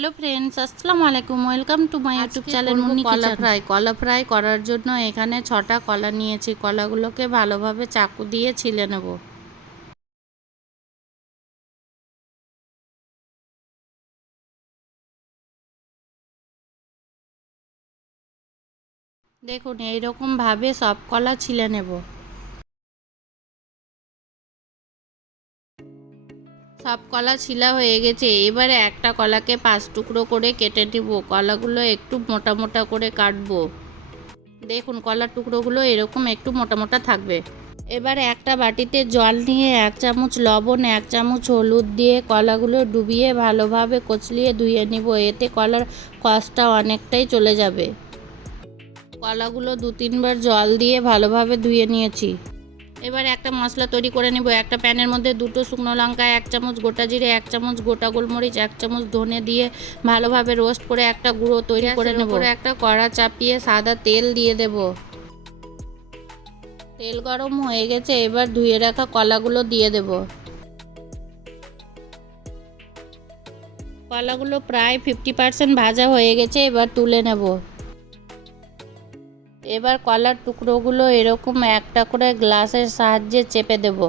Hello friends, আসসালামু আলাইকুম। Welcome to my YouTube channel Munni kitchen. কলা ফ্রাই করার জন্য এখানে 6টা কলা নিয়েছি। কলাগুলোকে ভালোভাবে চাকু দিয়ে ছিলে নেব। দেখুন, এইরকমভাবে সব কলা ছিলে নেব। সব কলা ছিলা হয়ে গেছে। এবারে একটা কলাকে 5 টুকরো করে কেটে নেব। কলাগুলো একটু মোটা মোটা করে কাটবো। দেখুন, কলার টুকরোগুলো এরকম একটু মোটা মোটা থাকবে। এবারে একটা বাটিতে জল নিয়ে 1 চামচ লবণ, 1 চামচ হলুদ দিয়ে কলাগুলো ডুবিয়ে ভালোভাবে কচলিয়ে ধুয়ে নিব। এতে কলার কষটা অনেকটাই চলে যাবে। কলাগুলো 2-3 বার জল দিয়ে ভালোভাবে ধুয়ে নিয়েছি। এবার একটা মশলা তৈরি করে নেব। একটা প্যানের মধ্যে 2টো শুকনো লঙ্কা, 1 চামচ গোটা জিরে, 1 চামচ গোটা গোলমরিচ, 1 চামচ ধনে দিয়ে ভালোভাবে রোস্ট করে একটা গুঁড়ো তৈরি করে নেব। একটা কড়া চাপিয়ে সাদা তেল দিয়ে দেব। তেল গরম হয়ে গেছে। এবার ধুয়ে রাখা কলাগুলো দিয়ে দেব। কলাগুলো প্রায় 50% ভাজা হয়ে গেছে। এবার তুলে নেব। এবার কলার টুকরোগুলো এরকম একটা করে গ্লাসের সাহায্যে চেপে দেব।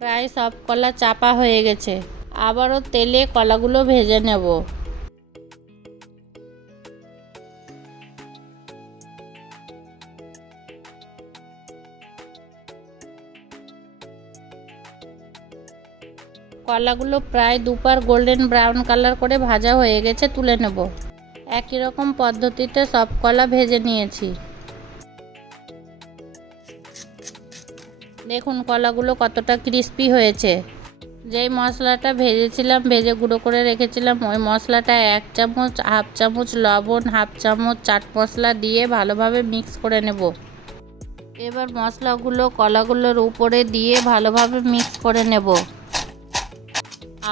প্রায় সব কলা চাপা হয়ে গেছে। আবারও তেলে কলাগুলো ভেজে নেব। কলাগুলো প্রায় 2 বার গোল্ডেন ব্রাউন কালার করে ভাজা হয়ে গেছে, তুলে নেব। একই রকম পদ্ধতিতে সব কলা ভেজে নিয়েছি। দেখুন কলাগুলো কতটা ক্রিস্পি হয়েছে। যেই মশলাটা ভেজে গুঁড়ো করে রেখেছিলাম, ওই মশলাটা 1 চামচ, 1/2 চামচ লবণ, 1/2 চামচ চাট মশলা দিয়ে ভালোভাবে মিক্স করে নেব। এবার মশলাগুলো কলাগুলোর উপরে দিয়ে ভালোভাবে মিক্স করে নেব।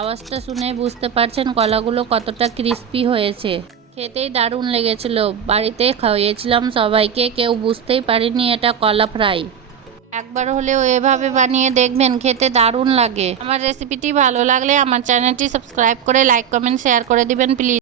আওয়াজটা শুনে বুঝতে পারছেন কলাগুলো কতটা ক্রিস্পি হয়েছে। খেতেই দারুণ লেগেছিল। বাড়িতে খাইয়েছিলাম সবাইকে, কেউ বুঝতেই পারেনি এটা কলা ফ্রাই। একবার হলেও এভাবে বানিয়ে দেখবেন, খেতে দারুণ লাগে। আমার রেসিপিটি ভালো লাগলে আমার চ্যানেলটি সাবস্ক্রাইব করে লাইক, কমেন্ট, শেয়ার করে দিবেন প্লিজ।